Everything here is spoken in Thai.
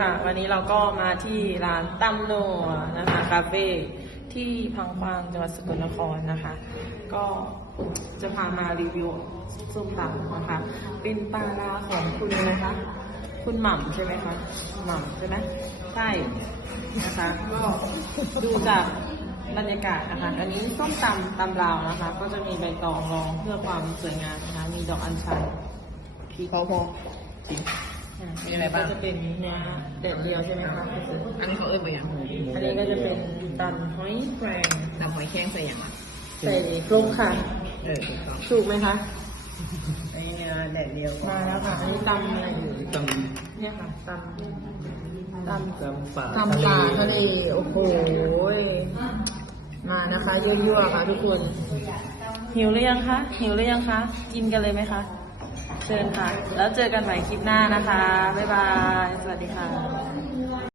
ค่ะวันนี้เราก็มาที่ร้านตำโนนะคะคาเฟ่ที่พังปางจังหวัดสกลนครนะคะ ก็จะพามารีวิวส้มตำนะคะ เป็นปลาราของคุณอะคะ คุณหม่ำใช่ไหมคะหม่ำใช่ไหมใช่นะคะก็ดูจากบรรยากาศนะคะอันนี้ส้มตำตำลาวนะคะ ก็จะมีใบตองรองเพื่อความสวยงามนะคะ มีดอกอัญชันพริกพอพอจริง มีอะไรบ้าง ก็จะเป็นเนื้อแดดเดียวใช่ไหมคะอันนี้เขาเอ่ยไปยังอันนี้ก็จะเป็นตำหอยแครงนำหอยแข้งใส่ยังอะใส่กรุงค่ะเออถูกต้องถูกไหมคะอันนี้เนื้อแดดเดียวมาแล้วค่ะ อันนี้ตำอะไรอยู่ตเนี่ยค่ะตำตำำตำป่าตำป่าทะเลโอ้โหยมานะคะยั่วๆค่ะทุกคนหิวหรือยังคะหิวหรือยังคะกินกันเลยไหมคะ เชิญค่ะ แล้วเจอกันใหม่คลิปหน้านะคะ บ๊ายบาย สวัสดีค่ะ